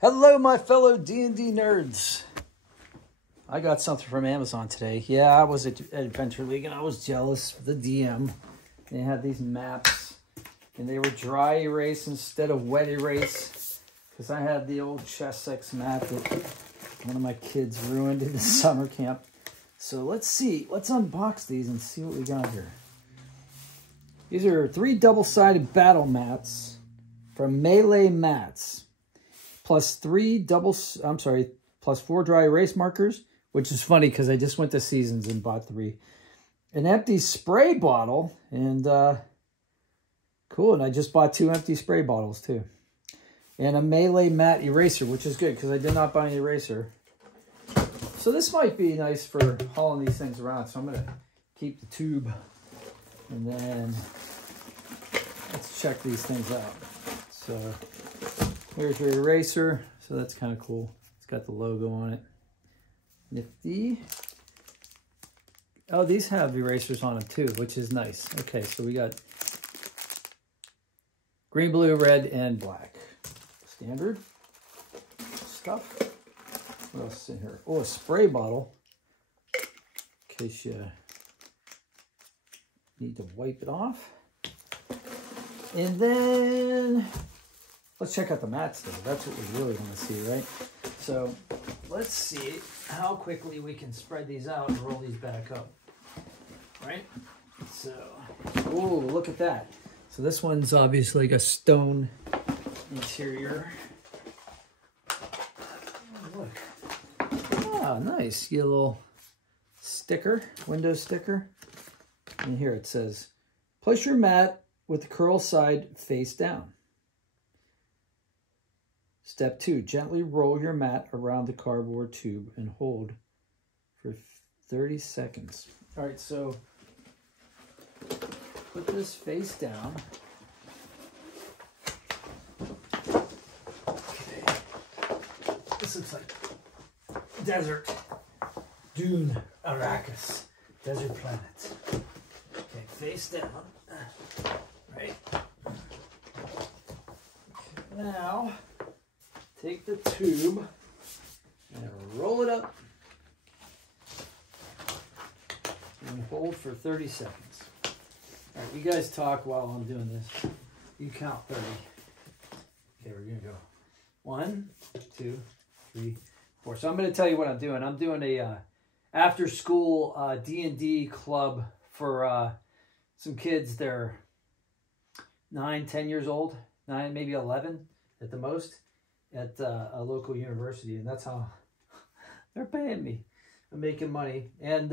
Hello, my fellow D&D nerds. I got something from Amazon today. Yeah, I was at Adventure League, and I was jealous of the DM. They had these maps, and they were dry erase instead of wet erase, because I had the old Chessex map that one of my kids ruined in the summer camp. So let's see. Let's unbox these and see what we got here. These are 3 double-sided battle mats from Melee Mats. Plus 4 dry erase markers, which is funny because I just went to Seasons and bought 3. An empty spray bottle, and cool, and I just bought 2 empty spray bottles too. And a Melee mat eraser, which is good because I did not buy an eraser. So this might be nice for hauling these things around. So I'm going to keep the tube, and then let's check these things out. So here's your eraser. So that's kind of cool. It's got the logo on it. Nifty. Oh, these have erasers on them too, which is nice. Okay, so we got green, blue, red, and black. Standard stuff. What else is in here? Oh, a spray bottle. In case you need to wipe it off. And then let's check out the mats though. That's what we really want to see, right? So let's see how quickly we can spread these out and roll these back up, right? So, oh, look at that. So this one's obviously like a stone interior. Oh, look. Ah, nice. You get a little sticker, window sticker. And here it says, place your mat with the curl side face down. Step 2, gently roll your mat around the cardboard tube and hold for 30 seconds. All right, so put this face down. Okay, this looks like desert, dune, Arrakis, desert planet. Okay, face down, right? Okay, now take the tube and roll it up and hold for 30 seconds. All right, you guys talk while I'm doing this. You count 30. Okay, we're gonna go 1, 2, 3, 4. So I'm gonna tell you what I'm doing. I'm doing a after-school D&D club for some kids. They're 9, 10 years old, 9, maybe 11 at the most, at a local university, and that's how they're paying me. I'm making money, and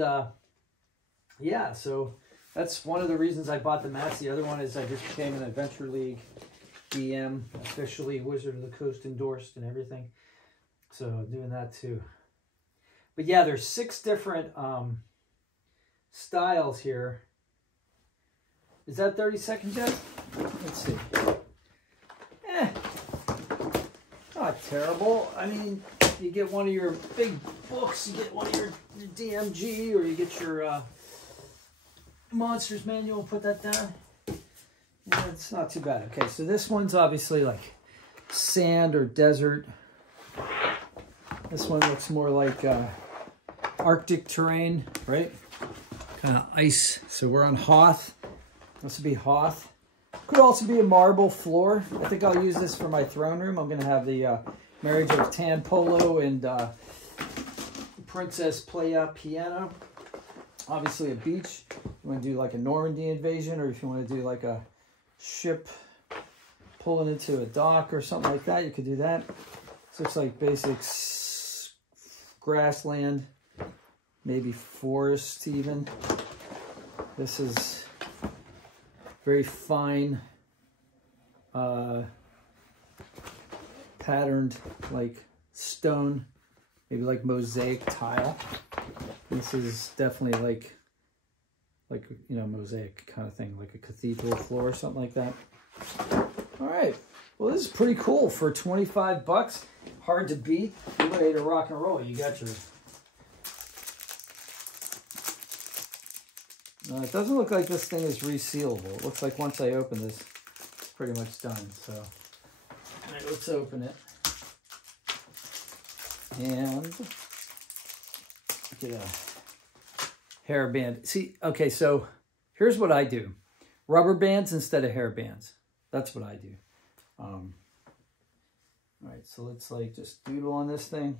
yeah, so that's one of the reasons I bought the mats. The other one is I just became an Adventure League DM, officially Wizard of the Coast endorsed and everything, so I'm doing that too. But yeah, there's 6 different styles here. Is that 30 seconds yet? Let's see. Not terrible. I mean, you get one of your big books, you get one of your DMG, or you get your Monsters Manual, put that down. Yeah, it's not too bad. Okay, so this one's obviously like sand or desert. This one looks more like Arctic terrain, right? Kind of ice. So we're on Hoth. This would be Hoth. Could also be a marble floor. I think I'll use this for my throne room. I'm going to have the marriage of tan polo and princess play piano. Obviously a beach. You want to do like a Normandy invasion, or if you want to do like a ship pulling into a dock or something like that, you could do that. This looks like basic grassland, maybe forest even. This is very fine, patterned like stone, maybe like mosaic tile. This is definitely like you know, mosaic kind of thing, like a cathedral floor or something like that. All right, well, this is pretty cool for 25 bucks. Hard to beat. You're ready to rock and roll. You got your. It doesn't look like this thing is resealable. It looks like once I open this, it's pretty much done. So, all right, let's open it. And get a hairband. See, okay, so here's what I do. Rubber bands instead of hair bands. That's what I do. All right, so let's like just doodle on this thing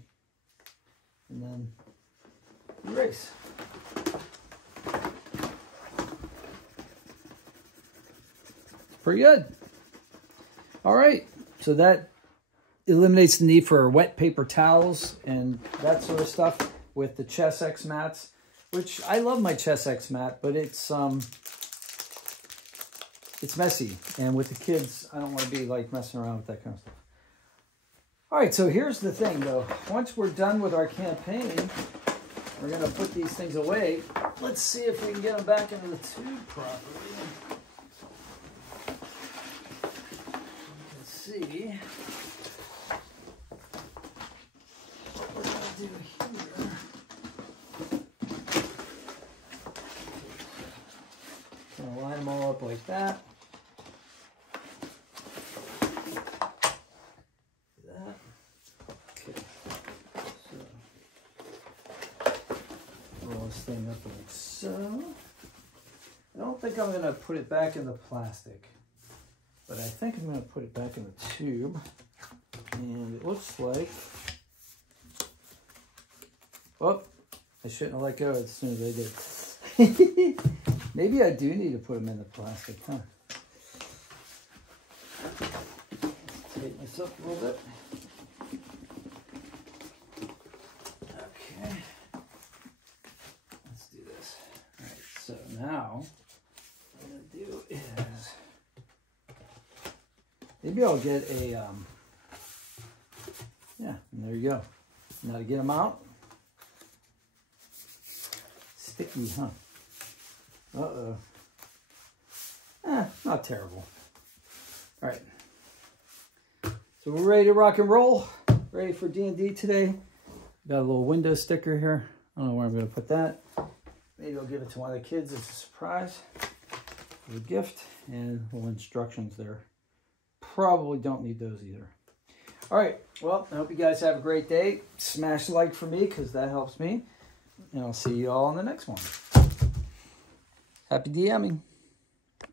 and then erase. Pretty good. All right, so that eliminates the need for wet paper towels and that sort of stuff with the Chess X mats, which I love my Chess X mat, but it's messy, and with the kids, I don't want to be like messing around with that kind of stuff. All right, so here's the thing though. Once we're done with our campaign, we're gonna put these things away. Let's see if we can get them back into the tube properly. Let's see what we're gonna do here. Gonna line them all up like that. Thing up like so. I don't think I'm going to put it back in the plastic, but I think I'm going to put it back in the tube. And it looks like, oh, I shouldn't have let go as soon as I did. Maybe I do need to put them in the plastic, huh? Let's take this up a little bit. Okay. So now, what I'm going to do is, maybe I'll get a, yeah, and there you go. Now to get them out. Sticky, huh? Uh-oh. Not terrible. All right. So we're ready to rock and roll. Ready for D&D today. Got a little window sticker here. I don't know where I'm going to put that. Maybe I'll give it to one of the kids as a surprise for a gift, and little instructions there. Probably don't need those either. All right, well, I hope you guys have a great day. Smash like for me because that helps me, and I'll see you all on the next one. Happy DMing.